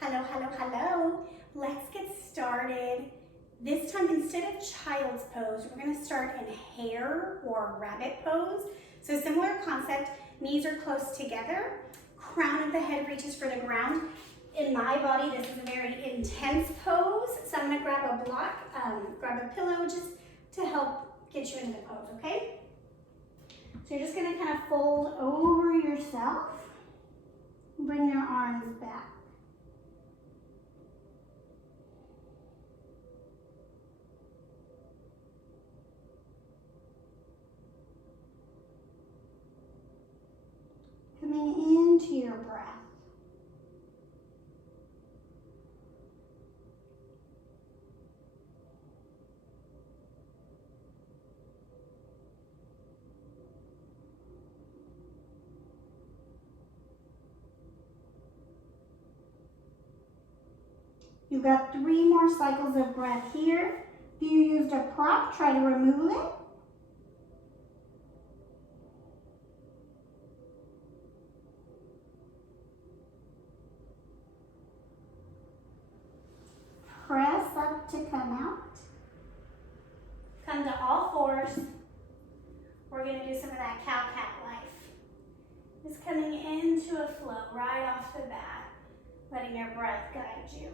Hello, hello, hello. Let's get started. This time, instead of child's pose, we're going to start in hare or rabbit pose. So similar concept, knees are close together, crown of the head reaches for the ground. In my body, this is a very intense pose, so I'm going to grab a block, grab a pillow just to help get you into the pose, okay? So you're just going to kind of fold over yourself, bring your arms back. Coming into your breath. You've got 3 more cycles of breath here. If you used a prop, try to remove it. Press up to come out. Come to all fours. We're going to do some of that cow-cat life. Just coming into a flow right off the bat, letting your breath guide you.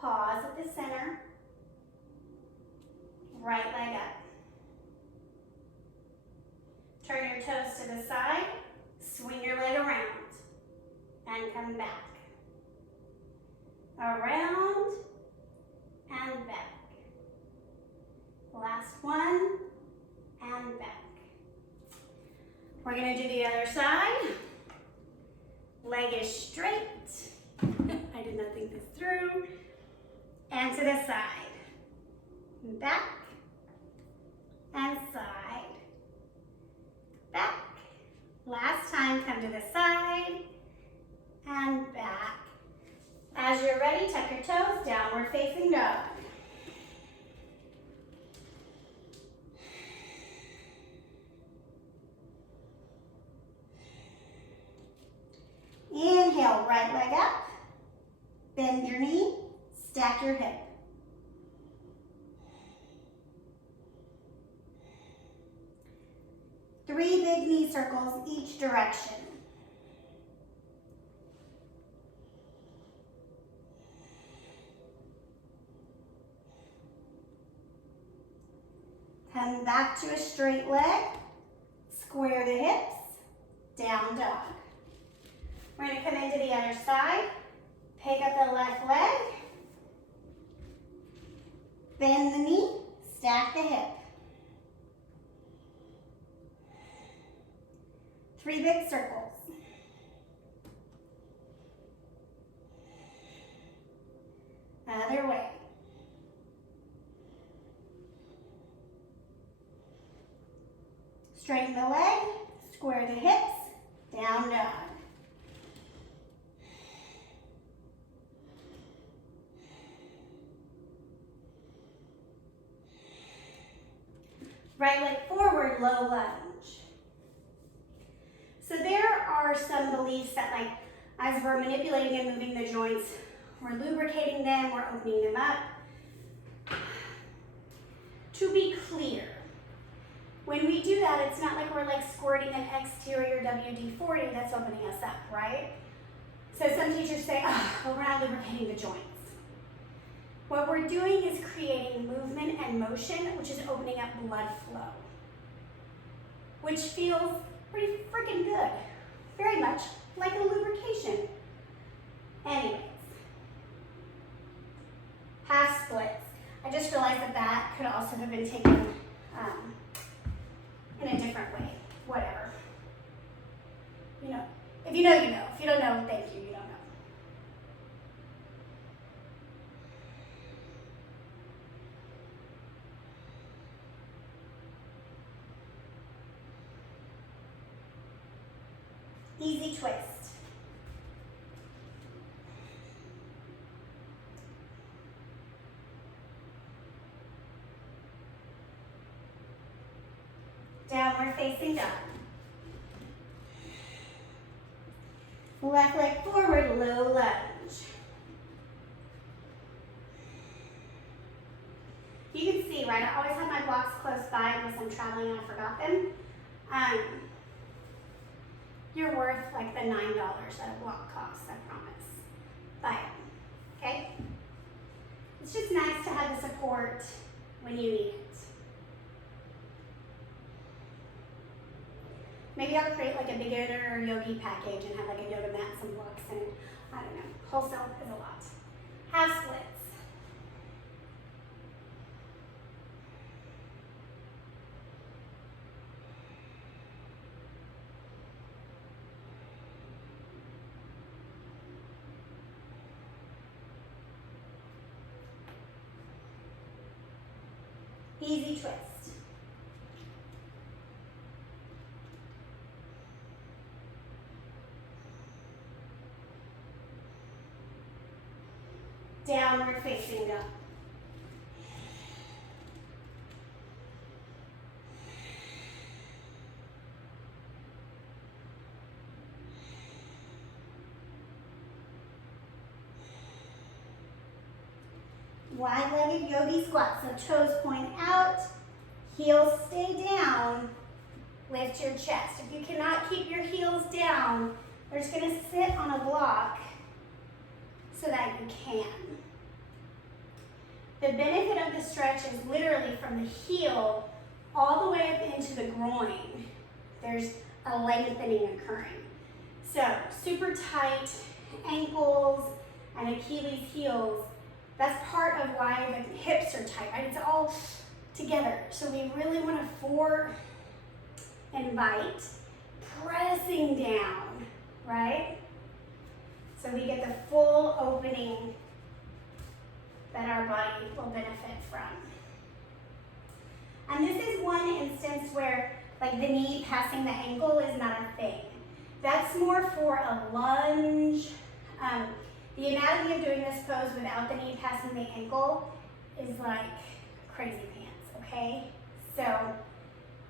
Pause at the center. Right leg up. Turn your toes to the side. Swing your leg around. And come back. Around and back. Last one and back. We're going to do the other side. Leg is straight. I did not think this through. And to the side, back, and side, back. Last time, come to the side, and back. As you're ready, tuck your toes, downward facing dog. Inhale, right leg up, bend your knee. Stack your hip. Three big knee circles each direction. Come back to a straight leg. Square the hips. Down dog. We're going to come into the other side. Pick up the left leg. Bend the knee, stack the hip. 3 big circles. Other way. Straighten the leg, square the hips, down dog. Right leg forward, low lunge. So there are some beliefs that, like, as we're manipulating and moving the joints, we're lubricating them, we're opening them up. To be clear, when we do that, it's not like we're like squirting an exterior WD-40 that's opening us up, right? So some teachers say, oh, well, we're not lubricating the joints. What we're doing is creating movement and motion, which is opening up blood flow, which feels pretty freaking good. Very much like a lubrication. Anyways, half splits. I just realized that that could also have been taken in a different way. Whatever. You know, if you know, you know. If you don't know, thank you. You don't know. Easy twist. Downward facing dog. Left leg forward, low lunge. You can see, right, I always have my blocks close by unless I'm traveling and I forgot them. You're worth like the $9 that a block costs, I promise. Buy it, okay? It's just nice to have the support when you need it. Maybe I'll create like a beginner yogi package and have like a yoga mat, some blocks, and I don't know. Wholesale is a lot. Half splits. Easy twist. Downward facing dog. Wide-legged yogi squat, so toes point out, heels stay down, lift your chest. If you cannot keep your heels down, they're just gonna sit on a block so that you can. The benefit of the stretch is literally from the heel all the way up into the groin. There's a lengthening occurring. So super tight ankles and Achilles heels. That's part of why the hips are tight, right? It's all together. So we really want to invite, pressing down, right? So we get the full opening that our body will benefit from. And this is one instance where like the knee passing the ankle is not a thing. That's more for a lunge. The anatomy of doing this pose without the knee passing the ankle is like crazy pants, okay? So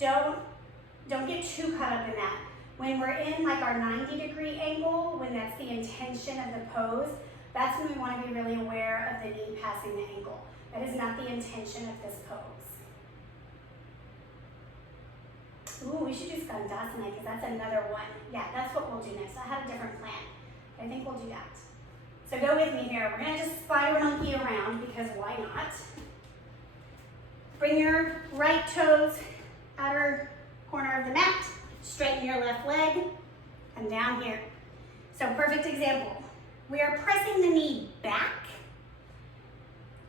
don't get too caught up in that. When we're in like our 90-degree angle, when that's the intention of the pose, that's when we want to be really aware of the knee passing the ankle. That is not the intention of this pose. Ooh, we should do Skandasana because that's another one. Yeah, that's what we'll do next. I had a different plan. I think we'll do that. So go with me here. We're going to just spider monkey around because why not? Bring your right toes outer corner of the mat. Straighten your left leg. Come down here. So perfect example. We are pressing the knee back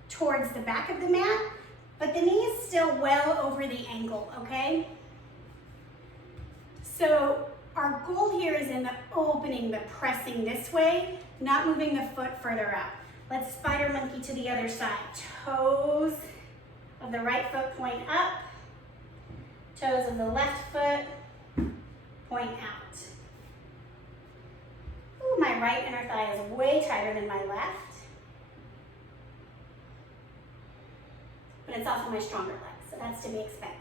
towards the back of the mat, but the knee is still well over the ankle, okay? So our goal here is in the opening, the pressing this way, not moving the foot further out. Let's spider monkey to the other side. Toes of the right foot point up. Toes of the left foot point out. Ooh, my right inner thigh is way tighter than my left. But it's also my stronger leg, so that's to be expected.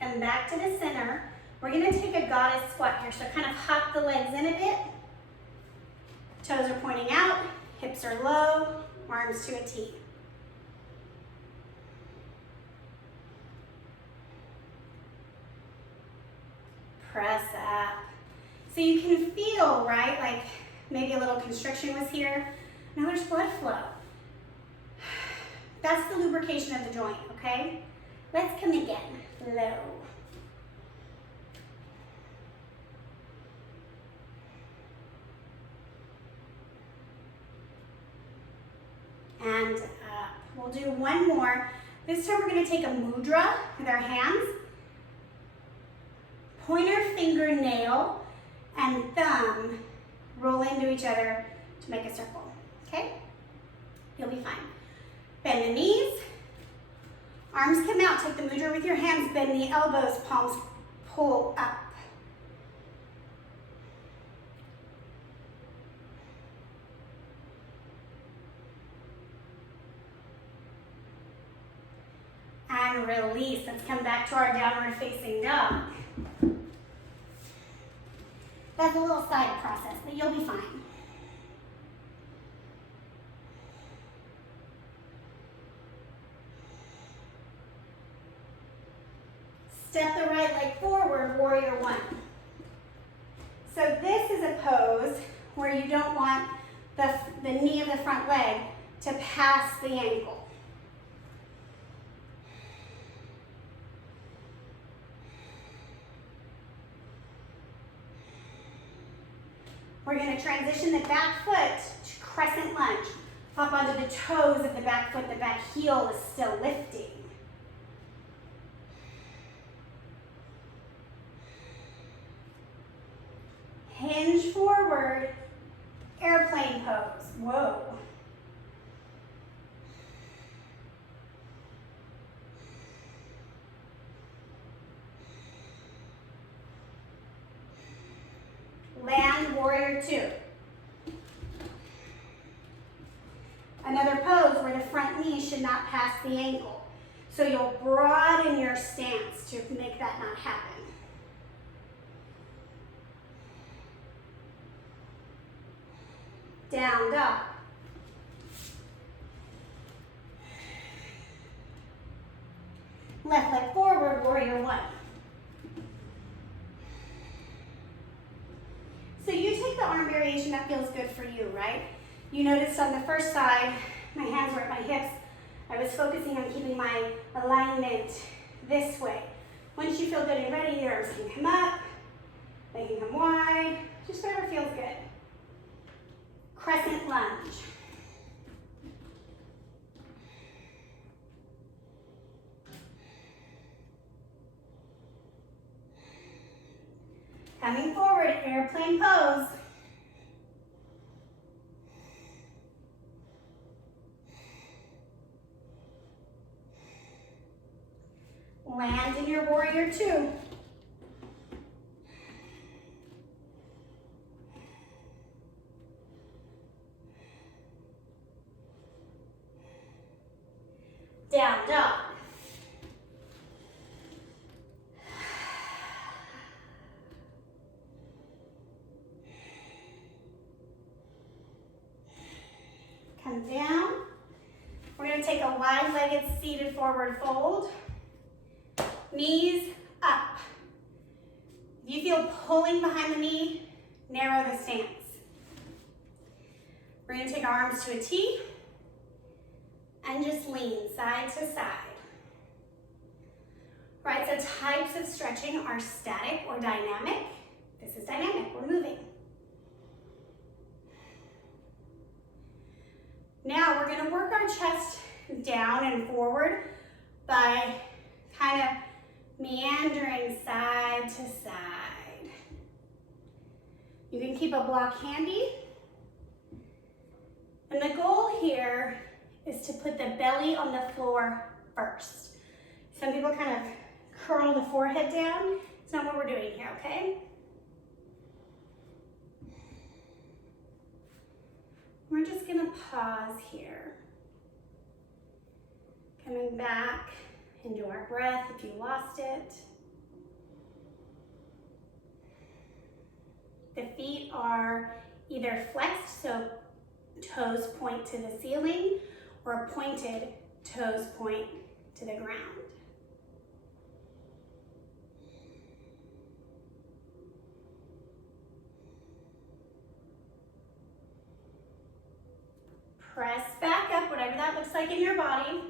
Come back to the center. We're going to take a goddess squat here, so kind of hop the legs in a bit. Toes are pointing out, hips are low, arms to a T. Press up. So you can feel, right, like maybe a little constriction was here. Now there's blood flow. That's the lubrication of the joint, okay? Let's come again, low. And up. We'll do one more. This time we're going to take a mudra with our hands. Pointer, finger, nail, and thumb roll into each other to make a circle, okay? You'll be fine. Bend the knees. Arms come out. Take the mudra with your hands. Bend the elbows. Palms pull up. and release. Let's come back to our downward facing dog. That's a little side process, but you'll be fine. Step the right leg forward, warrior one. So this is a pose where you don't want the knee of the front leg to pass the ankle. We're going to transition the back foot to crescent lunge. Hop onto the toes of the back foot. The back heel is still lifting. Hinge forward, airplane pose. Whoa. Land, warrior two. Another pose where the front knee should not pass the ankle. So you'll broaden your stance to make that not happen. Down dog. Left leg forward, warrior one. So you take the arm variation that feels good for you, right? You noticed on the first side, my hands were at my hips. I was focusing on keeping my alignment this way. Once you feel good and ready, your arms can come up, they can come wide, just whatever feels good. Crescent lunge. Coming forward, airplane pose. Land in your warrior two. Down dog. Come down. We're going to take a wide-legged seated forward fold. Knees up. If you feel pulling behind the knee, narrow the stance. We're going to take our arms to a T and just lean side to side. Right, so types of stretching are static or dynamic. This is dynamic, we're moving. Now we're going to work our chest down and forward by kind of meandering side to side. You can keep a block handy. And the goal here is to put the belly on the floor first. Some people kind of curl the forehead down. It's not what we're doing here, okay? We're just gonna pause here. Coming back into our breath if you lost it. The feet are either flexed, so toes point to the ceiling, or pointed, toes point to the ground. Press back up, whatever that looks like in your body.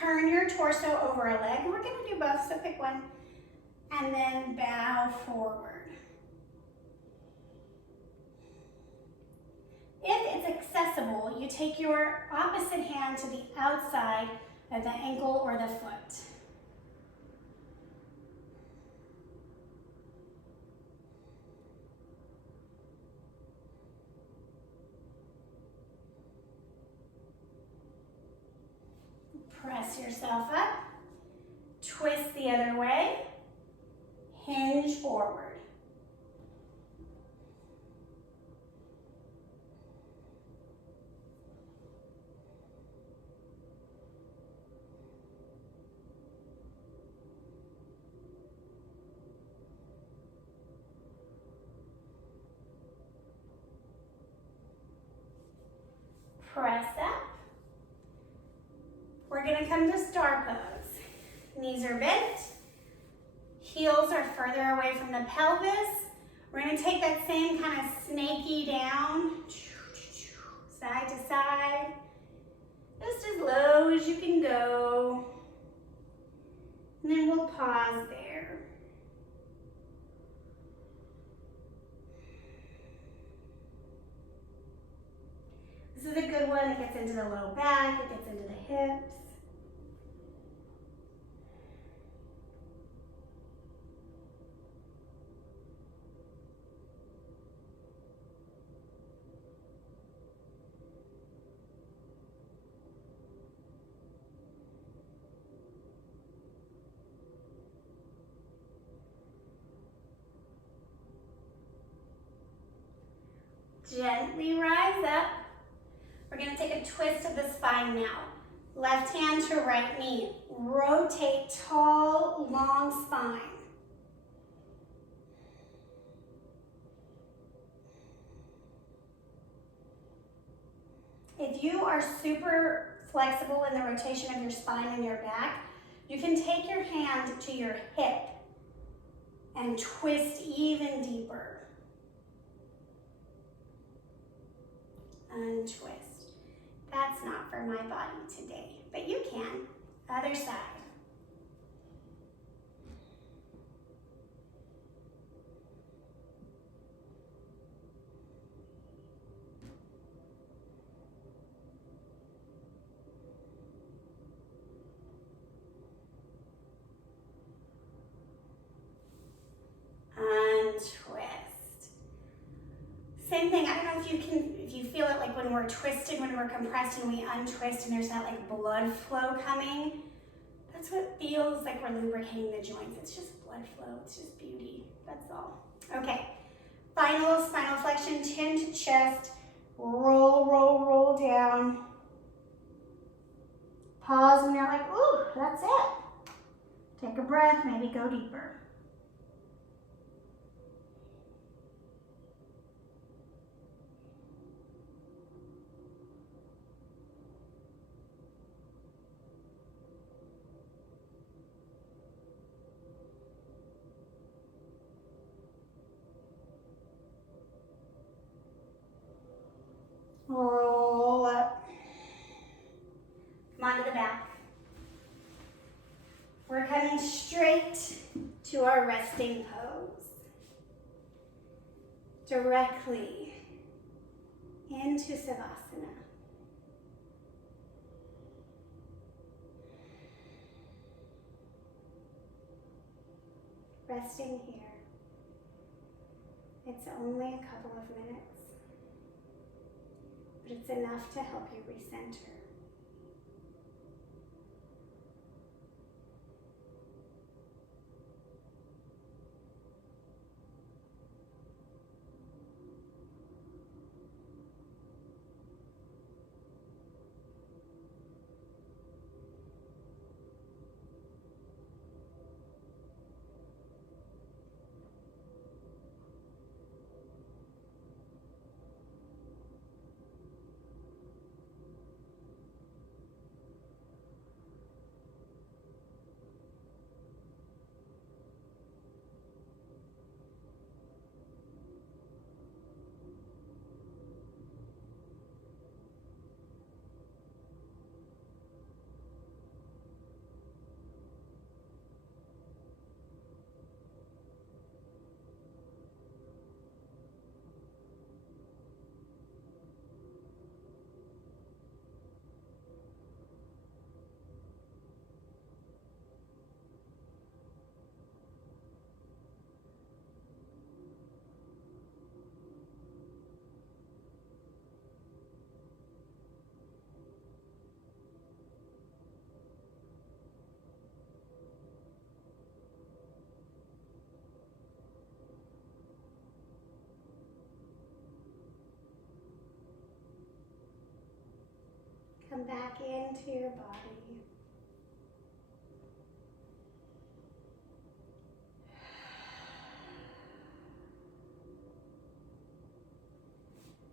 Turn your torso over a leg. We're gonna do both, so pick one. And then bow forward. If it's accessible, you take your opposite hand to the outside of the ankle or the foot. Press yourself up, twist the other way, hinge forward. Press up. We're gonna come to star pose. Knees are bent. Heels are further away from the pelvis. We're gonna take that same kind of snaky down, side to side, just as low as you can go. And then we'll pause there. This is a good one. It gets into the low back, it gets into the hips. Gently rise up. We're going to take a twist of the spine now. Left hand to right knee. Rotate tall, long spine. If you are super flexible in the rotation of your spine and your back, you can take your hand to your hip and twist even deeper. Untwist. That's not for my body today, but you can. Other side. Untwist. Same thing. I don't know if you feel it like when we're twisted, when we're compressed and we untwist and there's that like blood flow coming. That's what feels like we're lubricating the joints. It's just blood flow. It's just beauty. That's all. Okay. Final spinal flexion, chin to chest. Roll, roll, roll down. Pause when you're like, ooh, that's it. Take a breath, maybe go deeper. Roll up. Come on to the back. We're coming straight to our resting pose. Directly into Savasana. Resting here. It's only a couple of minutes, but it's enough to help you recenter. Come back into your body.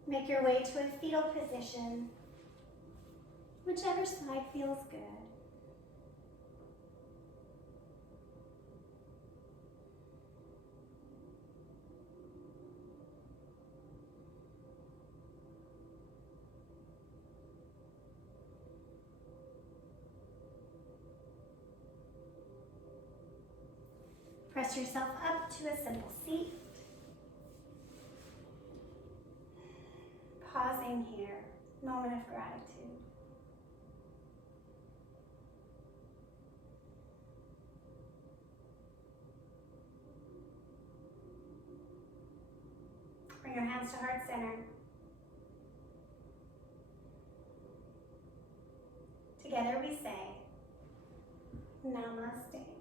Make your way to a fetal position. whichever side feels good. Press yourself up to a simple seat. Pausing here, moment of gratitude. Bring your hands to heart center. Together we say, Namaste.